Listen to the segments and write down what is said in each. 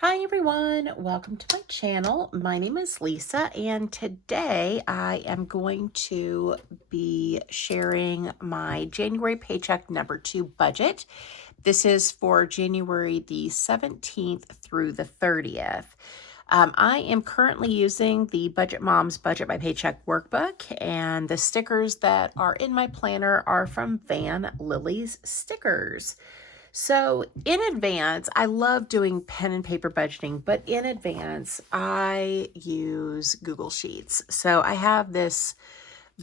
Hi everyone, welcome to my channel. My name is Lisa and today I am going to be sharing my January paycheck number 2 budget. This is for January the 17th through the 30th. I am currently using the Budget Mom's Budget by Paycheck Workbook, and the stickers that are in my planner are from VanLilysStickers. So in advance, I love doing pen and paper budgeting, but in advance, I use Google Sheets. So I have this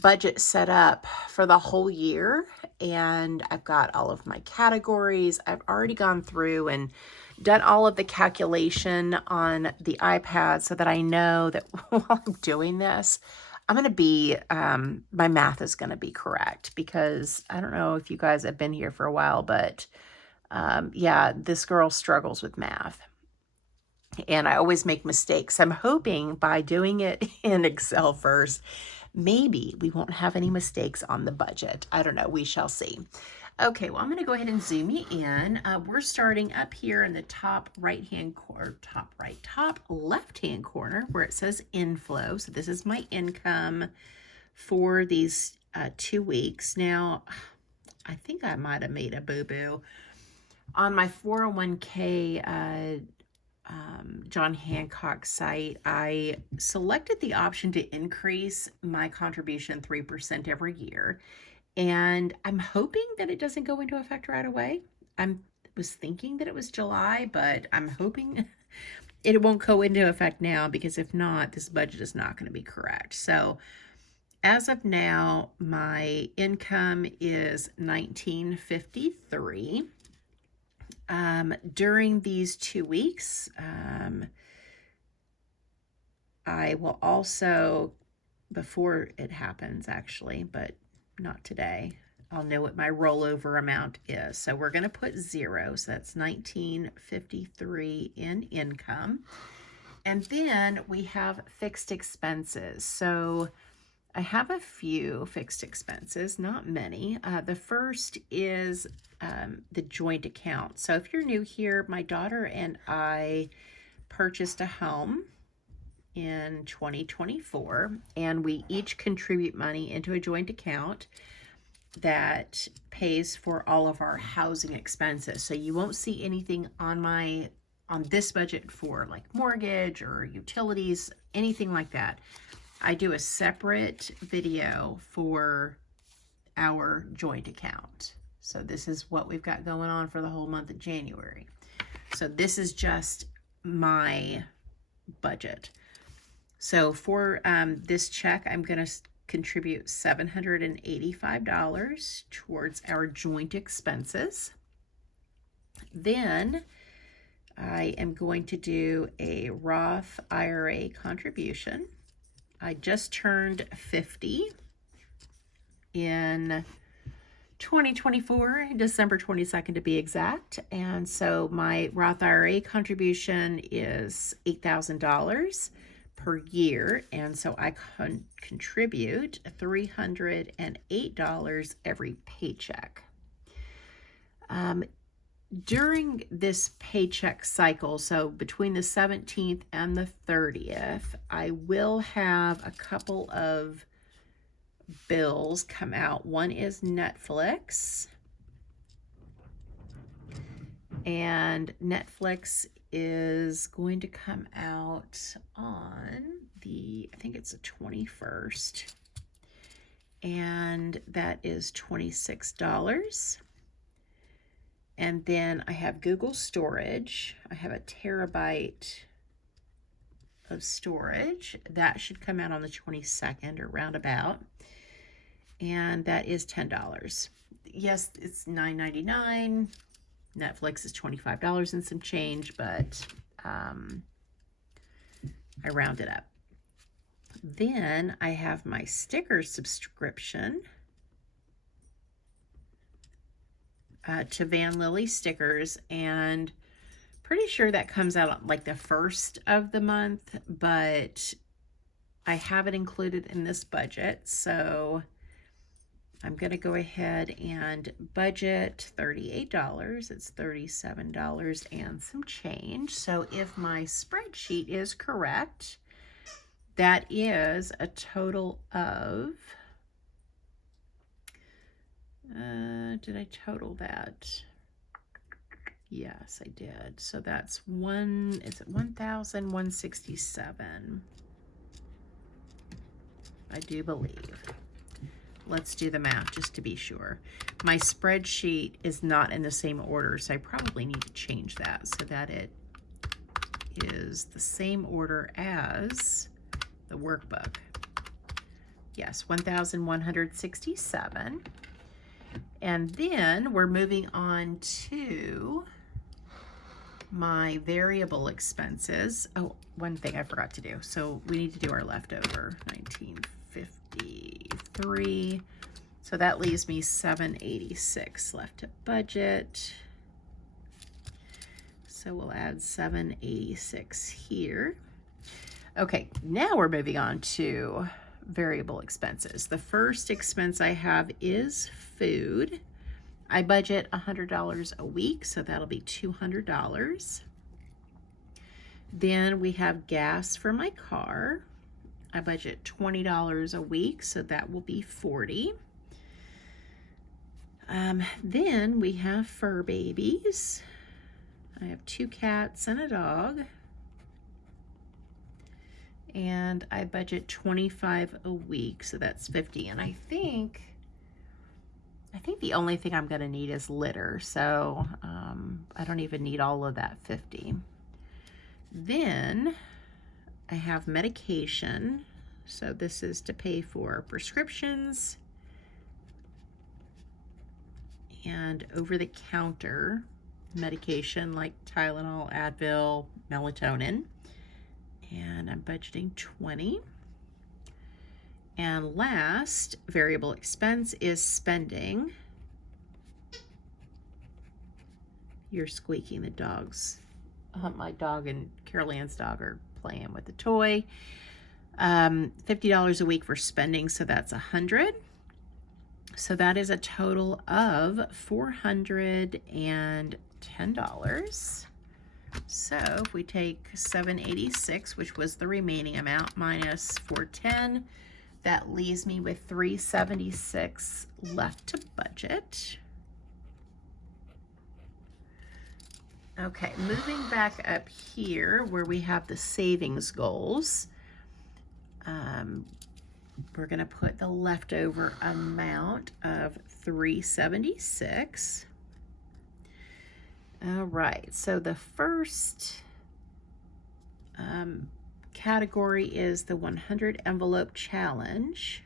budget set up for the whole year, and I've got all of my categories. I've already gone through and done all of the calculation on the iPad so that I know that while I'm doing this, I'm going to be, my math is going to be correct, because I don't know if you guys have been here for a while, but yeah, this girl struggles with math and I always make mistakes. I'm hoping by doing it in Excel first, maybe we won't have any mistakes on the budget. I don't know. We shall see. Okay, well, I'm going to go ahead and zoom you in. We're starting up here in the top right-hand corner, top left-hand corner where it says inflow. So this is my income for these 2 weeks. Now, I think I might have made a boo-boo. On my 401k John Hancock site, I selected the option to increase my contribution 3% every year. And I'm hoping that it doesn't go into effect right away. I was thinking that it was July, but I'm hoping it won't go into effect now, because if not, this budget is not going to be correct. So as of now, my income is $19.53. During these 2 weeks, I will also, before it happens actually, but not today, I'll know what my rollover amount is. So we're going to put 0. So that's $19.53 in income. And then we have fixed expenses. So I have a few fixed expenses, not many. The first is the joint account. So if you're new here, my daughter and I purchased a home in 2024, and we each contribute money into a joint account that pays for all of our housing expenses. So you won't see anything on this budget for like mortgage or utilities, anything like that. I do a separate video for our joint account. So this is what we've got going on for the whole month of January. So this is just my budget. So for this check, I'm going to contribute $785 towards our joint expenses. Then I am going to do a Roth IRA contribution. I just turned 50 in 2024, December 22nd to be exact. And so my Roth IRA contribution is $8,000 per year. And so I contribute $308 every paycheck. During this paycheck cycle, so between the 17th and the 30th, I will have a couple of bills come out. One is Netflix, and Netflix is going to come out on I think it's the 21st, and that is $26. And then I have Google storage. I have a terabyte of storage. That should come out on the 22nd or roundabout. And that is $10. Yes, it's $9.99. Netflix is $25 and some change, but I round it up. Then I have my sticker subscription to VanLilysStickers, and pretty sure that comes out like the first of the month, but I have it included in this budget, so I'm going to go ahead and budget $38. It's $37 and some change. So if my spreadsheet is correct, that is a total of, did I total that? Yes, I did. So that's is it 1,167? I do believe. Let's do the math just to be sure. My spreadsheet is not in the same order, so I probably need to change that so that it is the same order as the workbook. Yes, 1,167. And then we're moving on to my variable expenses. Oh, one thing I forgot to do. So we need to do our leftover, 1953. So that leaves me 786 left to budget. So we'll add 786 here. Okay, now we're moving on to variable expenses. The first expense I have is food. I budget $100 a week, so that'll be $200. Then we have gas for my car. I budget $20 a week, so that will be $40. Then we have fur babies. I have 2 cats and a dog. And I budget $25 a week, so that's $50. And I think the only thing I'm gonna need is litter, so I don't even need all of that $50. Then I have medication. So this is to pay for prescriptions and over-the-counter medication like Tylenol, Advil, melatonin. And I'm budgeting $20. And last variable expense is spending. You're squeaking, the dogs. My dog and Carol Ann's dog are playing with the toy. $50 a week for spending, so that's $100. So that is a total of $410. So if we take 786, which was the remaining amount, minus 410, that leaves me with 376 left to budget. Okay, moving back up here where we have the savings goals, we're gonna put the leftover amount of 376. All right, so the first category is the 100 envelope challenge,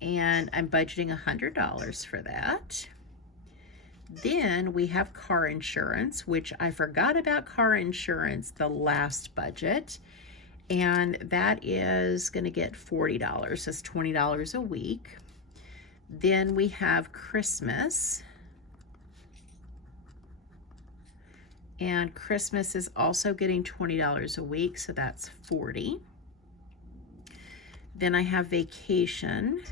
and I'm budgeting $100 for that. Then we have car insurance, which I forgot about car insurance the last budget, and that is going to get $40. That's $20 a week. Then we have Christmas, and Christmas is also getting $20 a week, so that's $40. Then I have vacation.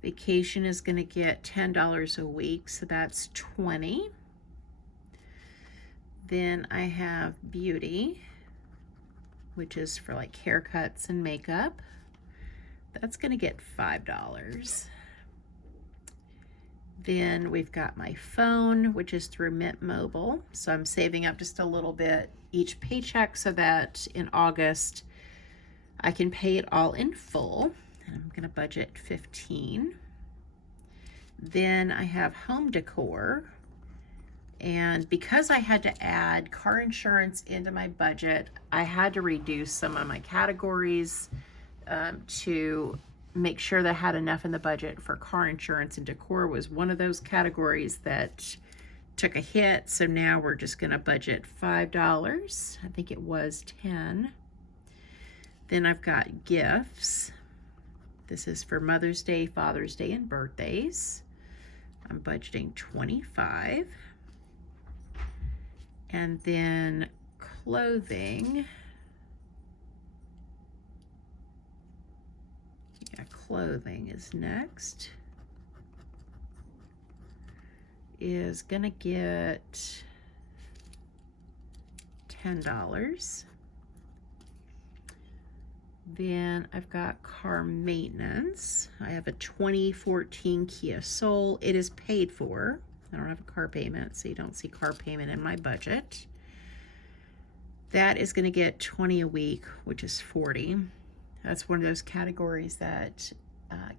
Vacation is going to get $10 a week, so that's $20. Then I have beauty, which is for like haircuts and makeup. That's going to get $5. Then we've got my phone, which is through Mint Mobile. So I'm saving up just a little bit each paycheck so that in August I can pay it all in full. And I'm going to budget $15. Then I have home decor. And because I had to add car insurance into my budget, I had to reduce some of my categories to make sure that I had enough in the budget for car insurance, and decor was one of those categories that took a hit. So now we're just going to budget $5. I think it was 10. Then I've got gifts. This is for Mother's Day, Father's Day, and birthdays. I'm budgeting $25. And then clothing. Yeah, clothing is next. Is gonna get $10. Then I've got car maintenance. I have a 2014 Kia Soul. It is paid for. I don't have a car payment, so you don't see car payment in my budget. That is going to get 20 a week, which is 40. That's one of those categories that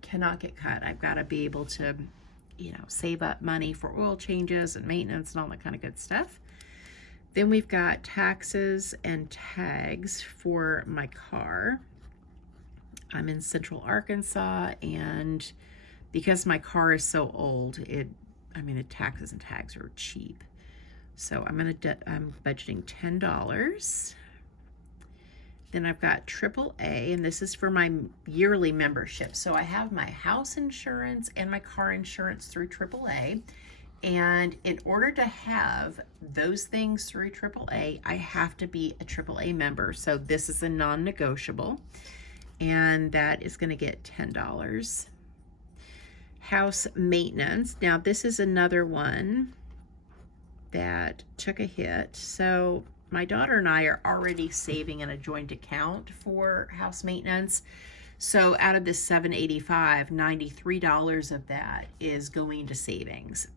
cannot get cut. I've got to be able to, you know, save up money for oil changes and maintenance and all that kind of good stuff. Then we've got taxes and tags for my car. I'm in Central Arkansas, and because my car is so old, the taxes and tags are cheap. So I'm budgeting $10. Then I've got AAA, and this is for my yearly membership. So I have my house insurance and my car insurance through AAA. And in order to have those things through AAA, I have to be a AAA member. So this is a non-negotiable, and that is going to get $10. House maintenance. Now this is another one that took a hit. So my daughter and I are already saving in a joint account for house maintenance. So out of this $785, $93 of that is going to savings.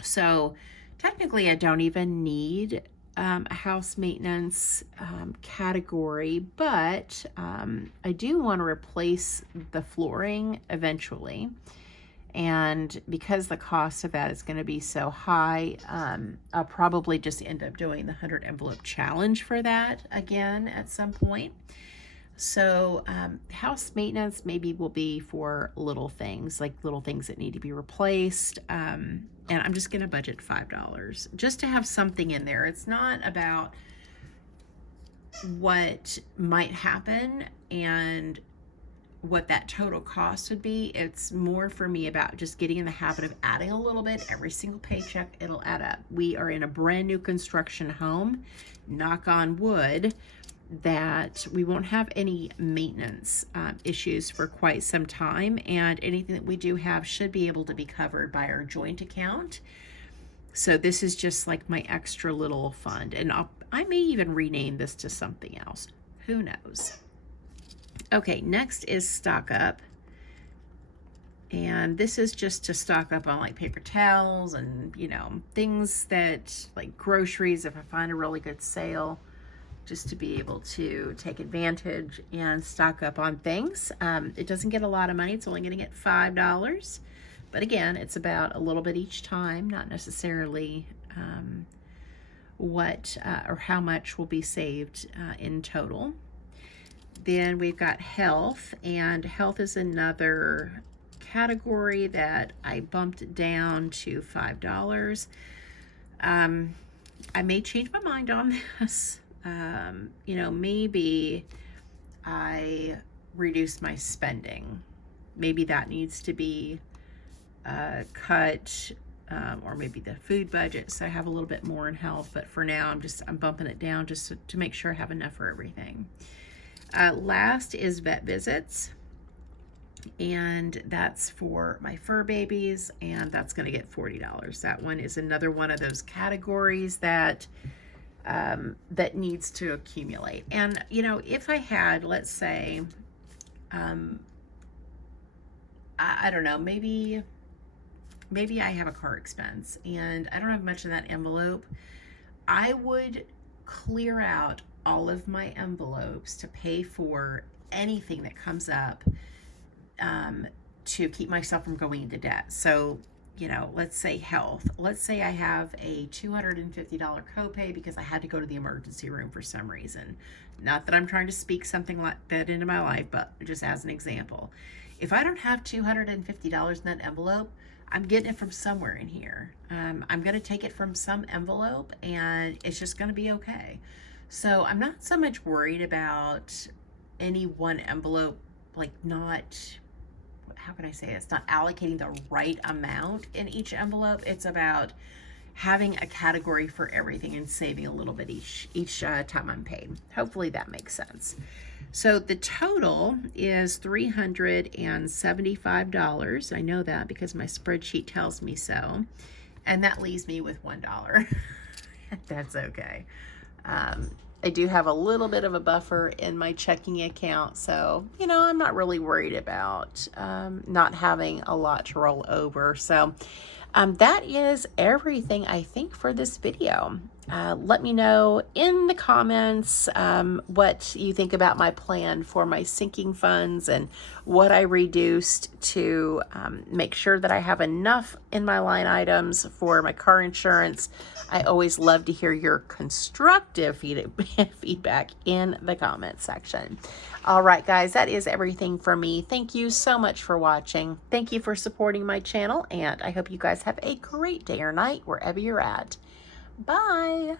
So technically I don't even need a house maintenance category, but I do want to replace the flooring eventually. And because the cost of that is going to be so high, I'll probably just end up doing the 100 envelope challenge for that again at some point. So house maintenance maybe will be for little things, like little things that need to be replaced. And I'm just going to budget $5 just to have something in there. It's not about what might happen and what that total cost would be. It's more for me about just getting in the habit of adding a little bit every single paycheck. It'll add up. We are in a brand new construction home, knock on wood, that we won't have any maintenance issues for quite some time, and anything that we do have should be able to be covered by our joint account. So this is just like my extra little fund, and I may even rename this to something else. Who knows? Okay, next is stock up. And this is just to stock up on like paper towels and, you know, things that like groceries if I find a really good sale, just to be able to take advantage and stock up on things. It doesn't get a lot of money. It's only going to get $5. But again, it's about a little bit each time, not necessarily what or how much will be saved in total. Then we've got health, and health is another category that I bumped down to $5. I may change my mind on this. You know, maybe I reduce my spending. Maybe that needs to be cut, or maybe the food budget, so I have a little bit more in health. But for now, I'm bumping it down just to make sure I have enough for everything. Last is vet visits, and that's for my fur babies, and that's going to get $40. That one is another one of those categories that that needs to accumulate. And you know, if I had, let's say, I don't know, maybe I have a car expense and I don't have much in that envelope, I would clear out all of my envelopes to pay for anything that comes up to keep myself from going into debt. So, you know, let's say health. Let's say I have a $250 copay because I had to go to the emergency room for some reason. Not that I'm trying to speak something like that into my life, but just as an example. If I don't have $250 in that envelope, I'm getting it from somewhere in here. I'm going to take it from some envelope, and it's just going to be okay. So I'm not so much worried about any one envelope, like not, how can I say it? It's not allocating the right amount in each envelope. It's about having a category for everything and saving a little bit each time I'm paid. Hopefully that makes sense. So the total is $375. I know that because my spreadsheet tells me so. And that leaves me with $1. That's okay. I do have a little bit of a buffer in my checking account, so, you know, I'm not really worried about not having a lot to roll over. So that is everything, I think, for this video. Let me know in the comments what you think about my plan for my sinking funds and what I reduced to make sure that I have enough in my line items for my car insurance. I always love to hear your constructive feedback in the comments section. All right, guys, that is everything from me. Thank you so much for watching. Thank you for supporting my channel, and I hope you guys have a great day or night wherever you're at. Bye.